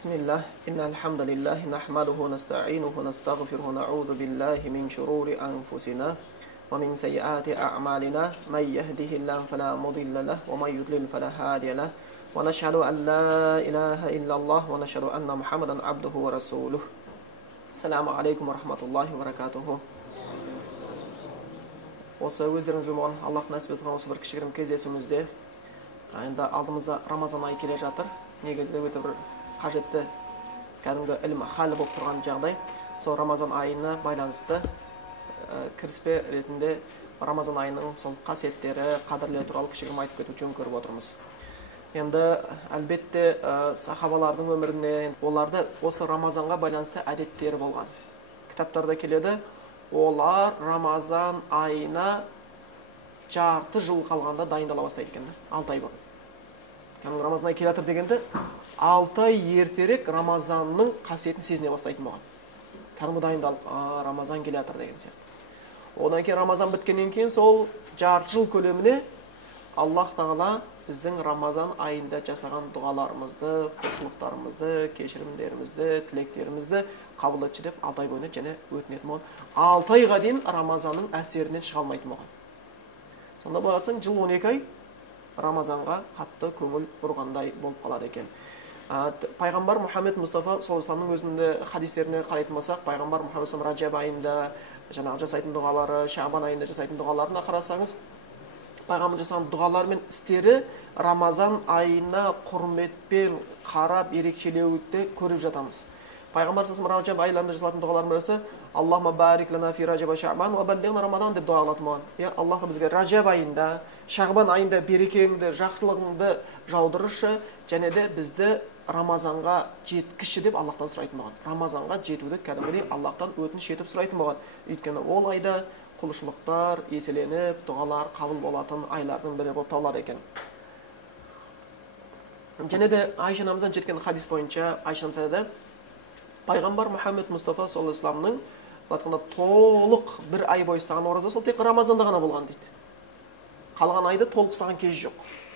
بسم الله إن الحمد لله نحمده ونستعينه ونستغفره ونعوذ بالله من شرور أنفسنا ومن سيئات أعمالنا من يهده الله فلا مضل له ومن يضلل فلا هادي له ونشهد أن لا إله إلا الله ونشهد أن محمدا عبده ورسوله السلام عليكم ورحمة الله وبركاته. Осы өздеріңізбен болған Аллах нәсіп еткен осы бір кішігірім кездесуімізде енді алдымызда Рамазан айы келе жатыр. Негізінде өте бір қажетті кәдімгі ілім халі болып тұрған жағдай. Сол Рамазан айына байланысты кіріспе ретінде Рамазан айының сол қасиеттері, қадірлері туралы кішігірім айтып кету жөн көріп отырмыз. Енді әлбетте сахабалардың өміріне оларды осы Рамазанға байланысты әдеттері болған. Кітаптарда келеді, олар Рамазан айына жарты жыл қалғанда дайындала бастайды екен, 6 ай бұрын. Кәдімгі Рамазан айы келе жатыр дегенде 6 ай ертерек Рамазанның қасиетін сезіне бастайтын болған. Кәдімгі дайындалып, Рамазан келе жатыр деген сияқты. Одан кейін Рамазан біткеннен кейін сол жарты жыл көлеміне Аллах Тағала біздің Рамазан айында жасаған дұғаларымызды, құлшылықтарымызды, кешірімдерімізді, тілектерімізді қабыл етші деп 6 ай бойына және өтінетін болған. 6 айға дейін Рамазанның әсерінен шыға алмайтын болған. Сонда боласың, жыл 12 ай Рамазанға қатты көңіл бұрғандай болып қалады екен. Пайғамбар Мұхаммед Мұстафа саллаллаху өзінде хадистеріне қарайтын болсақ, Пайғамбар Мұхаммед Раджаб айында жаңағы жасайтын дұғалары, Шабан айында жасайтын дұғаларына қарасаңыз, Пайғамбар жасаған дұғалар мен істері Рамазан айына құрметпен қарап ерекшелеуді көріп жатамыз. Пайғамбар Раджаб айларында жасалатын дұғалардың бірісі Аллахума барик лана фи Раджаб Шабан ва баллигна Рамадан деп дұға қылатын болған. Аллах бізге Раджаб айында, Шағбан айында берекеңді, жақсылығыңды жаудырышы және де бізді Рамазанға жеткізші деп Аллахтан сұрайтын болған. Рамазанға жетуді кәдімгідей Аллахтан өтініш етіп сұрайтын болған. Өйткені ол айда құлшылықтар еселеніп, дұғалар қабыл болатын айлардың бірі болып табылады екен. Және де Айша анамыздан жеткен хадис бойынша Айша анамыз айтады, Пайғамбар Мұхаммед Мұстафа саллаллаху алейхи толық бір ай бойы ұстаған ораза сол тек Рамазанда ғана болған дейді. Қалған айды толық ұстаған кез жоқ.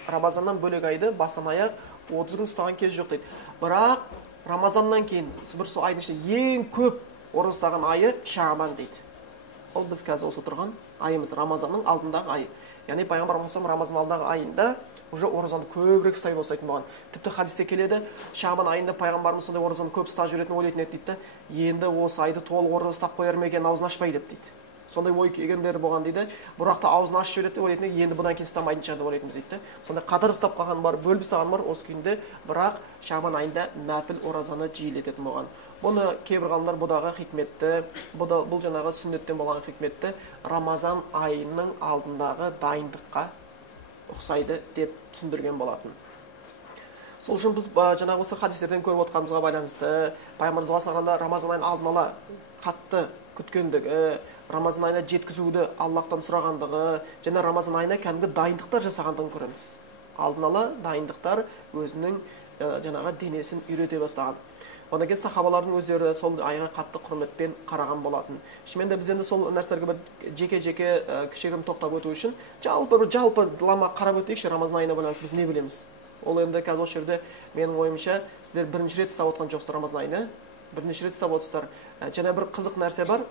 Рамазаннан бөлек айды бастан аяқ 30 күн ұстаған кез жоқ дейді. Бірақ Рамазаннан кейін бір сол айдың ішінде ең көп ораза ұстаған айы Шабан дейді. Ол біз қазір осы тұрған айымыз, Рамазанның алдындағы айы. Яғни Пайғамбар Мұхаммед Рамазан алдындағы айында уже оразаны көбірек ұстай бастайтын болған. Тіпті хадисте келеді, Шабан айында Пайғамбарымыз сондай оразаны көп ұстап жүретінін ойлайтын еді дейді. Енді осы айды толық ораза ұстап қояр ма екен, аузын ашпай деп дейді. Сондай ой келгендері болған дейді. Бірақта аузын ашып жібереді деп ойлайтын, енді бұдан кейін ұстамайтын шығар деп ойлайтынбыз дейді. Сондай қатар ұстап қалған бар, бөліп ұстаған бар осы күнде, бірақ Шабан айында нәпіл оразаны жиілететін болған. Бұны кейбір ғалымдар бұдағы хикметті, бұл жаңағы сүннеттен болған хикметті Рамазан айының алдындағы дайындыққа ұқсайды деп түсіндірген болатын. Сол үшін біз жаңағы осы хадистерден көріп отқанымызға байланысты Пайғамбар дұғасына қарағанда Рамазан айының алдын ала қатты күткендігі, Рамазан айына жеткізуді Аллахтан сұрағандығы және Рамазан айына кәдімгі дайындықтар жасағандығын көреміз. Алдын ала дайындықтар өзінің жаңағы денесін үйрете бастаған. Одан кейін сахабалардың өздері сол айға қатты құрметпен қараған болатын. Шынымен де біз енді сол нәрселерге бір жеке-жеке кішігірім тоқтап өту үшін жалпы лама қарап өтейікші Рамазан айына байланысты біз не білеміз? Ол енді қазір осы жерде менің ойымша сіздер бірінші рет ұстап отқан жоқсыздар Рамазан айына, бірнеше рет ұстап отырсыздар. Және бір қызық нәрсе бар.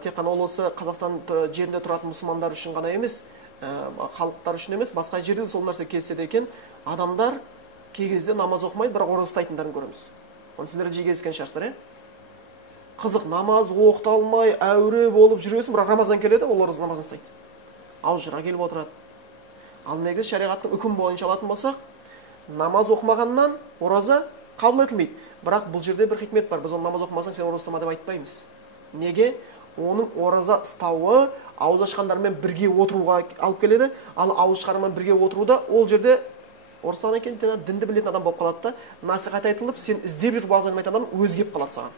Тек қана ол осы Қазақстан жерінде тұратын мұсылмандар үшін ғана емес, халықтар үшін емес, басқа жерде сол нәрсе кездеседі екен. Адамдар кей кезде намаз оқымайды, бірақ ораза ұстайтындарын көреміз. Оны сіздер жиі кездескен шығарсыздар, қызық, намаз оқыта алмай, әуре болып жүресің, бірақ Рамазан келеді, ол ораза намазын ұстайды. Алжыра келіп отырады. Ал негізі шариғаттың үкім бойынша алатын болсақ, намаз оқымағаннан ораза қабыл етілмейді. Бірақ бұл жерде бір хикмет бар. Біз оны намаз оқымасаң, сен ораза ұстама деп айтпаймыз. Неге? Оның ораза ұстауы ауыз ашқандармен бірге отыруға алып келеді. Ал ауыз ашқандармен бірге отыруда ол жерде орыстан екен дінді білетін адам болып қалады да, насихат айтылып, сен іздеп жүріп уағыз айтатын адам өзгеп қалады саған.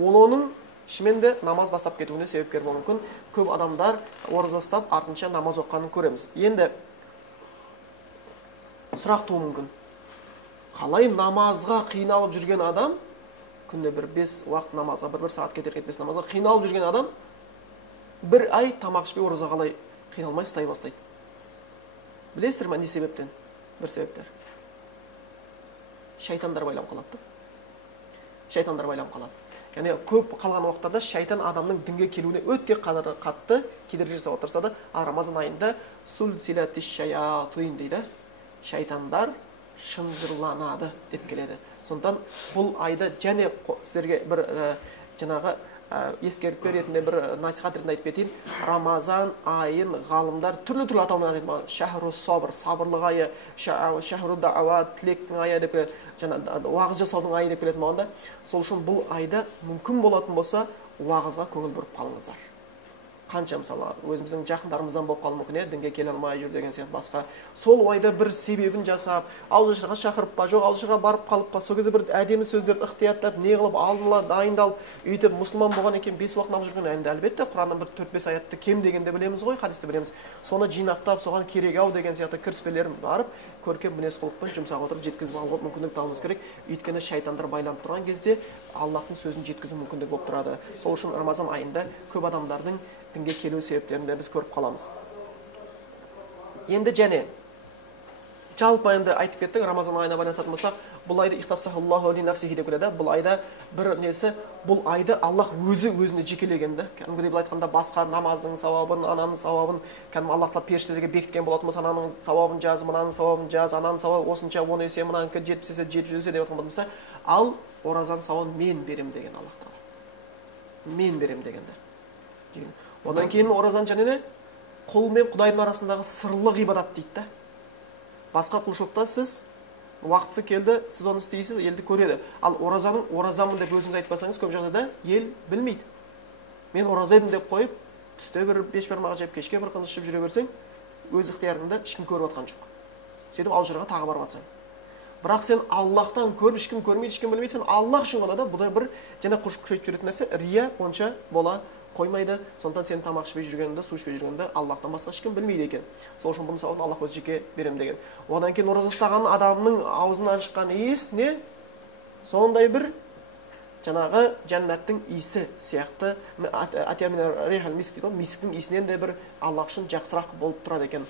Ол оның шынымен де намаз бастап кетуіне себепкер болуы мүмкін. Көп адамдар ораза ұстап, артынша намаз оққанын көреміз. Енді сұрақ туы мүмкін. Қалай намазға қиналып жүрген адам, күнде бір 5 уақыт намазға, бір сағат кетер-кетпес намазға қиналып жүрген адам, бір ай тамақ ішпей ораза қалай қиналмай ұстай бастайды? Білесіздер ме не себептен? Бір себептер. шайтандар байланып қалады. Шайтандар байланып қалады. Яғни көп қалған уақыттарда шайтан адамның дінге келуіне өте қатты кедергі жасап отырса да, Рамазан айында сулсилатиш шаятин дейді. Шайтандар шынжырланады деп келеді. Сондықтан бұл айда және сіздерге бір жаңағы ескертпе ретінде бір насихат ретінде айтып кетейін. Рамазан айын ғалымдар түрлі атаумен айтады. Шахру сабр, сабырлық айы, шахру даават, тілектің айы деп келеді. Жаңа уағыз жасаудың айы деп келеді мағында. Сол үшін бұл айда мүмкін болатын болса, уағызға көңіл бұрып қалыңыздар. Қанша мысалы өзіміздің жақындарымыздан болып қалуы мүмкін, дінге келе алмай жүр деген сияқты басқа. Сол ойда бір себебін жасап, ауызашарға шақырып па, жоқ ауызашарға барып қалып па, сол кезде бір әдемі сөздерді ықтияттап, не қылып, алдын ала дайындалып, өйтіп мұсылман болған екен 5 уақыт намаз жүрген, енді әлбетте Құраннан бір 4-5 аятты кем дегенде білеміз ғой, хадисті білеміз. Соны жинақтап, соған керек-ау деген сияқты кіріспелерін барып, көркем мінез-құлықпен жұмсақ отырып жеткізіп алуға мүмкіндік табуымыз керек. Өйткені шайтандар байланып тұрған кезде Аллахтың сөзін жеткізу мүмкіндік болып тұрады. Сол үшін Рамазан айында көп адамдардың дінге келу себептерін де біз көріп қаламыз. Енді және жалпы енді айтып кеттік, Рамазан айына байланысатын болсақ, бұл айды ихтассахуллаху ли нафсихи деп келеді. Бұл айда бір несі, бұл айды Аллах өзіне жекелегенді. Кәдімгідей бұл айтқанда басқа намаздың сауабын, ананың сауабын, кәдімгі Аллах тағала періштелерге бекіткен болатын болса, ананың сауабын жаз, мынаның сауабын жаз, ананың сауабы осынша 10 есе, мынанікі 70 есе, 700 есе деп айтқан болса, ал оразаның сауабын мен берем деген Аллах тағала. Мен берем дегенді. Одан кейін оразан және не? Құл мен Құдайдың арасындағы сырлы ғибадат дейді да. Басқа құлшылықта сіз уақытысы келді, сіз оны істейсіз, елді көреді. Ал оразаның оразамын деп өзіңіз айтпасаңыз, көп жағдайда ел білмейді. Мен ораза едім деп қойып, түсте бір бешбармақ жеп, кешке бір қымыз ішіп жүре берсең, өз ықтиярыңда ешкім көріп жатқан жоқ. Сөйтіп ал жерге тағы барып жатсаң. Бірақ сен Аллахтан көріп, ешкім көрмейді, ешкім білмейді, сен Аллах үшін ғана да бұл бір және күшейтіп жүретін нәрсе, рия онша бола қоймайды. Сондықтан сен тамақ ішпей жүргеніңді, су ішпей жүргеніңді Аллахтан басқа ешкім білмейді екен. Сол үшін бұның сауабын Аллах өзі жеке берем деген. Одан кейін ораза ұстаған адамның аузынан шыққан иіс не? Сондай бір жаңағы жәннаттың иісі сияқты, мисктің иісінен де бір Аллах үшін жақсырақ болып тұрады екен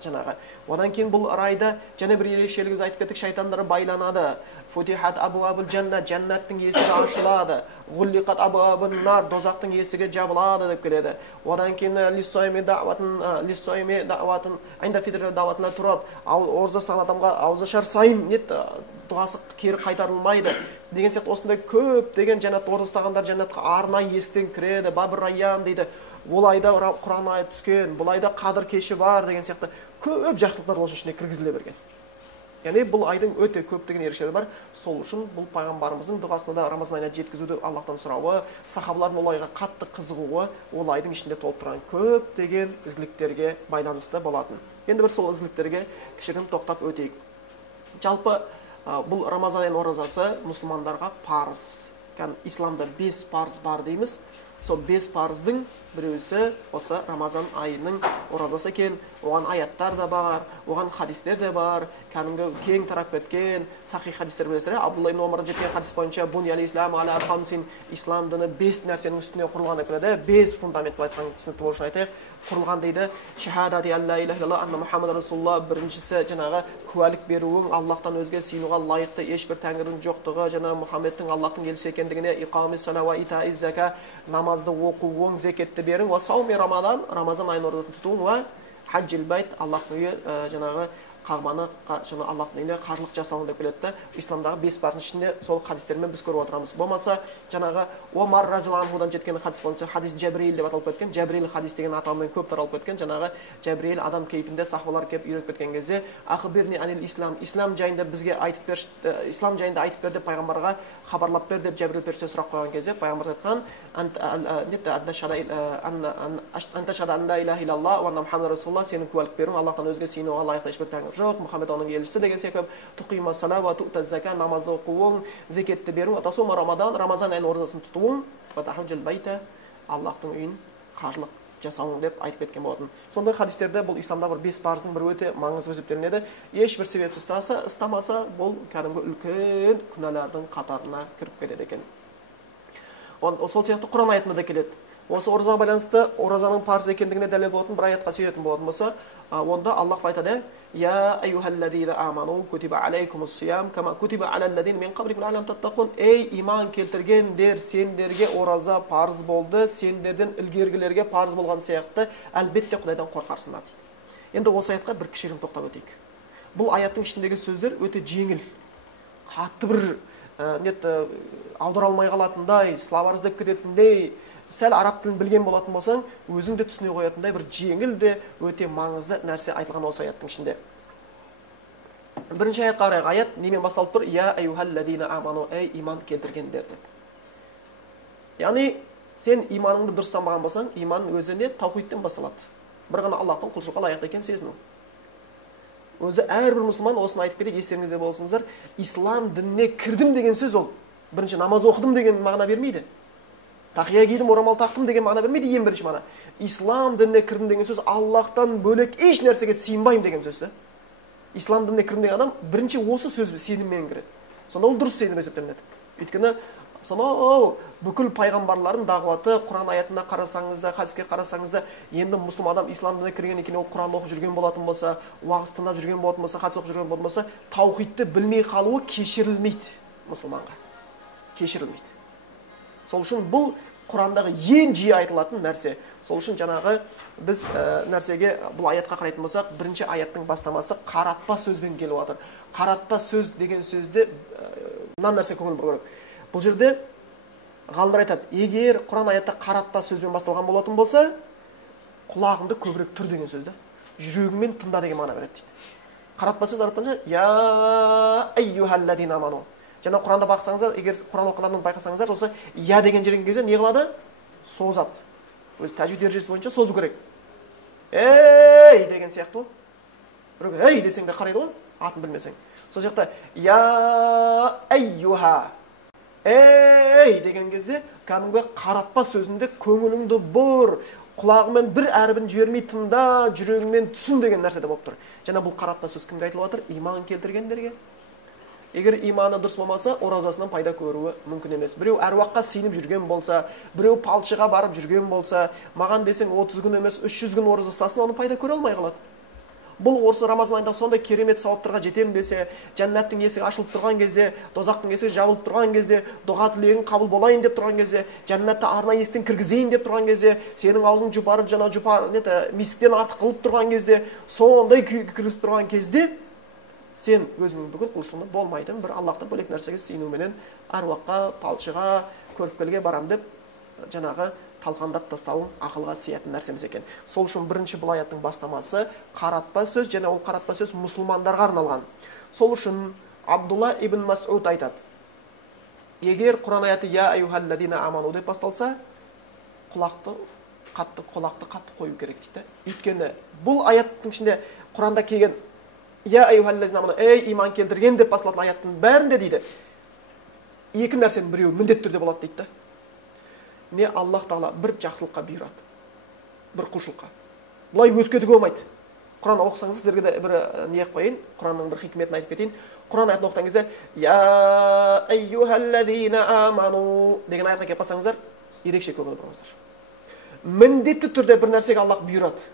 жаңағы. Одан кейін бұл райда және бір ерекшелігі айтып кеттік, шайтандар байланады. Футихат абуабул жанна, жәннаттың есігі ашылады. Ғуллиқат абуабун нар, дозақтың есігі жабылады деп келеді. Одан кейін лиссойми даъватын, айнда фитр даъватына тұрады. Ораза ұстаған адамға ауызашар сайын нет дұғасы кері қайтарылмайды деген сияқты осындай көп деген жәннат ораза ұстағандар жәннатқа арнайы есіктен кіреді. Бабыр райян дейді. Бұл айда Құран айы түскен, бұл айда қадір кеші бар деген сияқты көп жақсылықтар осы ішіне кіргізіле берген. Яғни бұл айдың өте көптеген ерекшелігі бар. Сол үшін бұл пайғамбарымыздың дұғасында да Рамазан айына жеткізуді Аллахтан сұрауы, сахабалардың ол айға қатты қызығуы, ол айдың ішінде толып тұрған көптеген ізгіліктерге байланысты болатын. Енді бір сол ізгіліктерге кішігірім тоқтап өтейік. Жалпы бұл Рамазан айының оразасы мұсылмандарға парыз. Исламда 5 парыз бар дейміз. Сол 5 парыздың біреусі осы Рамазан айының оразасы екен. Оған аяттар да бар, оған хадистер де бар, кәдімгі кең тарап кеткен сахих хадистер білесіздер. Абдулла ибн Омардан жеткен хадис бойынша бунияль ислам аля хамсин, ислам діні 5 нәрсенің үстіне құрылған деп келеді. 5 фундамент айтқан түсінікті болушын айтайық. Құрылған дейді. Шахадати алла иляха илlallah анна Мұхаммад расулуллах, біріншісі жаңағы куәлік беруің, Аллахтан өзге сыйынуға лайықты ешбір тәңірдің жоқтығы, жаңағы Мұхаммедтің Аллахтың елшісі екендігіне, иқамис сала ва итаиз зака, намазды оқуың, зекетті берің, ва сауми рамадан, Рамазан айының оразасын тұтуың, ва хаджил байт, Аллахтың үйі жаңағы Қағбаны Аллахтың үйіне қажылық жасауын деп келеді. Исламдағы 5 парыздың ішінде сол хадистермен біз көріп отырамыз. Болмаса жаңағы Омар разиаллаху анхудан жеткен хадис болса, хадис Жәбірейіл деп аталып кеткен. Жәбірейіл хадис деген атаумен көп таралып кеткен. Жаңағы Жәбірейіл адам кейпінде сахабалар келіп үйретіп кеткен кезде, "Ахбирни анил ислам", ислам жайында бізге айтып бер, ислам жайында айтып бер деп пайғамбарға хабарлап бер деп Жәбірейіл періште сұрақ қойған кезде, пайғамбар айтқан, "Анта шада ан ла илаха илlallah ва анна Мұхаммад расулуллах", сенің куәлік беруің, Аллахтан өзге сыйынуға лайықты ешбір тәңір жоқ, Мұхаммед оның елшісі деген себеп, туқима сала ва ту'та зака, намазды оқуың, зекетті беруің, тасума рамадан, Рамазан айының оразасын тұтуың, ва тахуджил байта, Аллахтың үйін қажылық жасауың деп айтып кеткен болатын. Сондай хадистерде бұл исламда бір 5 парыздың бір өте маңызды есептелінеді. Ешбір себепсіз істамаса, бұл кәдімгі үлкен күнәлардың қатарына кіріп кетеді екен. Сол сияқты Құран аятында да келеді. Осы оразаға байланысты оразаның парыз екендігіне дәлел болатын бір аятқа сүйенетін болатын болса, онда Аллах айтады: Я айюхаллазина аману кутиба алейкумус сиям кама кутиба алаллазина мин qablikum лааллахум таттақун. Ей иман келтіргендер, сендерге ораза парыз болды, сендерден ілгергілерге парыз болған сияқты, әлбетте Құдайдан қорқарсыңдар дейді. Енді осы аятқа бір кішігірім тоқтап өтейік. Бұл аяттың ішіндегі сөздер өте жеңіл. Қатты бір аудара алмай қалатындай, словарь іздеп кететіндей, сәл араб тілін білген болатын болсаң, өзің де түсіне қоятындай бір жеңіл де өте маңызды нәрсе айтылған осы аяттың ішінде. Бірінші аятқа қарайық. Аят немен басталып тұр? Я айюхаллазина аману, ей иман келтіргендер деп. Яғни сен иманыңды дұрыстамаған болсаң, иман өзіне таухидтен басталады. Бір ғана Аллахтың құлшылыққа лайықты екенін сезіну. Өзі әрбір мұсылман осыны айтып кетейік, естеріңізде болсыңыздар, ислам дініне кірдім деген сөз ол. Бірінші намаз оқыдым деген мағына бермейді. Тақия кидім, орамал тақтым деген мағына бермейді, ең бірінші мағына. Ислам дініне кірдім деген сөз Аллахтан бөлек еш нәрсеге сыйынбаймын деген сөз. Ислам дініне кірдім деген адам бірінші осы сөз сеніммен кіреді. Сонда ол дұрыс сенім есептелінеді. Өйткені сонау бүкіл пайғамбарлардың дағуаты, Құран аятына қарасаңыз да, хадиске қарасаңыз да, енді мұсылман адам ислам дініне кірген екен, ол Құран оқып жүрген болатын болса, уағыз тыңдап жүрген болатын болса, хадис оқып жүрген болатын болса, таухидты білмей қалуы кешірілмейді мұсылманға. Кешірілмейді. Сол үшін бұл Құрандағы ең жиі айтылатын нәрсе. Сол үшін жаңағы біз нәрсеге бұл аятқа қарайтын болсақ, бірінші аяттың бастамасы қаратпа сөзбен келіп отыр. Қаратпа сөз деген сөзде мына нәрсе көңіл бұру керек. Бұл жерде ғалымдар айтады, егер Құран аятта қаратпа сөзбен басталған болатын болса, құлағыңды көбірек тұр деген сөзді, жүрегіңмен тыңда деген мағына береді дейді. Қаратпа сөз арабтан я айюхаллазина аману. Жаңа Құранда бақсаңыздар, егер Құран оқығаннан байқасаңыздар, осы я деген жерген кезде не қылады? Созады. Өзі тәжвид ережесі бойынша созу керек. Ей деген сияқты ол. Біреуге ей десең де қарайды ғой, атын білмесең. Сол жақта я айюха. Ей деген кезде кәдімгі қаратпа сөзінде көңіліңді бұр, құлағымен бір әрбін жібермей тыңда, жүрегіңмен түсін деген нәрседе болып тұр. Жаңа бұл қаратпа сөз кімге айтылып отыр? Иман келтіргендерге. Егер иманы дұрыс болмаса, оразасынан пайда көруі мүмкін емес. Біреу әруаққа сеніп жүрген болса, біреу палшыға барып жүрген болса, маған десең 30 күн емес 300 күн ораза ұстасын, оны пайда көре алмай қалады. Бұл осы Рамазан айында сондай керемет сауаптарға жетем десе, жәннаттың есігі ашылып тұрған кезде, дозақтың есігі жабылып тұрған кезде, дұға тілегің қабыл болайын деп тұрған кезде, жәннатта арнайы есіктен кіргізейін деп тұрған кезде, сенің аузың жұпарып, жаңа мисіктен артық қылып тұрған кезде, сондай кіргізіп тұрған кезде, сен өзіңнің бүкіл құлшылығыңды болмайтын бір Аллахтан бөлек нәрсеге сыйынуменен аруаққа, палшыға, көріпкелге барам деп жаңағы талқандап тастауың ақылға сиятын нәрсеміз екен. Сол үшін бірінші бұл аяттың бастамасы қаратпа сөз, және ол қаратпа сөз мұсылмандарға арналған. Сол үшін Абдулла ибн Мас'уд айтады, егер Құран аяты я айюхаллазина аману деп басталса, құлақты қатты қою керек дейді. Өйткені бұл аяттың ішінде Құранда келген я айюхаллазина аману, ей иман келтірген деп басталатын аяттың бәрінде дейді, екі нәрсенің біреуі міндетті түрде болады дейді. Не Аллах Тағала бір жақсылыққа бұйырады, бір құлшылыққа. Бұлай өткетуге болмайды. Құран оқысаңыз, сіздерге де бір не қойын, Құранның бір хикметін айтып кетейін. Құран аятын оқыған кезде я айюхаллазина аману деген аятқа келіп қалсаңыздар, ерекше көңіл бұрыңыздар. Міндетті түрде бір нәрсеге Аллах бұйырады.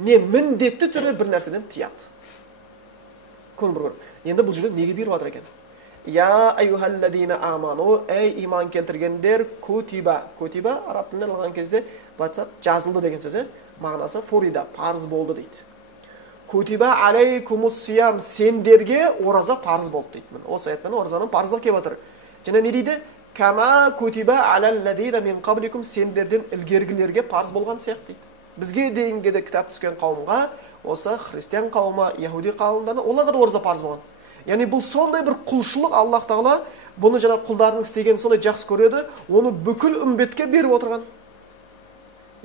Не міндетті түрде бір нәрседен тияды. Көңіл бұрыңыздар. Енді бұл жерде неге бұйырып жатыр екен? Я айюхаллазина аману, ей иман келтіргендер, кутиба. Кутиба араб тілінен алған кезде жазылды деген сөз, мағынасы фурида, парыз болды дейді. Кутиба алейкумус сиям, сендерге ораза парыз болды дейді. Осы аятпен оразаның парыздығы келіп отыр. Және не дейді? Кама кутиба алаллазина мин qablikum, сендерден ілгергілерге парыз болған сияқты дейді. Бізге дейінгі де кітап түскен қауымға, осы христиан қауымы, яһуди қауымдарына, оларға да ораза парыз болған. Яғни бұл сондай бір құлшылық, Аллах Тағала бұны жаңа құлдарының істегенін сондай жақсы көреді, оны бүкіл үмбетке беріп отырған.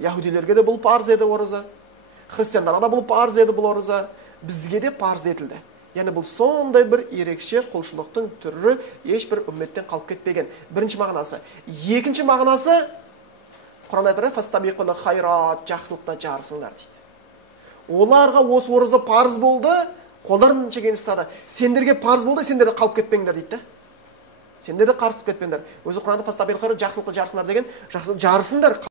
Яһудилерге де бұл парыз еді ораза, христиандарға да бұл парыз еді бұл ораза, бізге де парыз етілді. Яғни бұл сондай бір ерекше құлшылықтың түрі ешбір үмметтен қалып кетпеген. Бірінші мағынасы. Екінші мағынасы, Құран айтады, фастабиқул хайрат, жақсылықта жарысыңдар дейді. Оларға осы ораза парыз болды, қолдарын шеген ұстады. Сендерге парыз болды, сендер де қалып кетпеңдер дейді. Сендер де қарысып кетпеңдер. Өзі Құранда фастабиқул хайрат, жақсылықта жарысыңдар деген, жарысыңдар.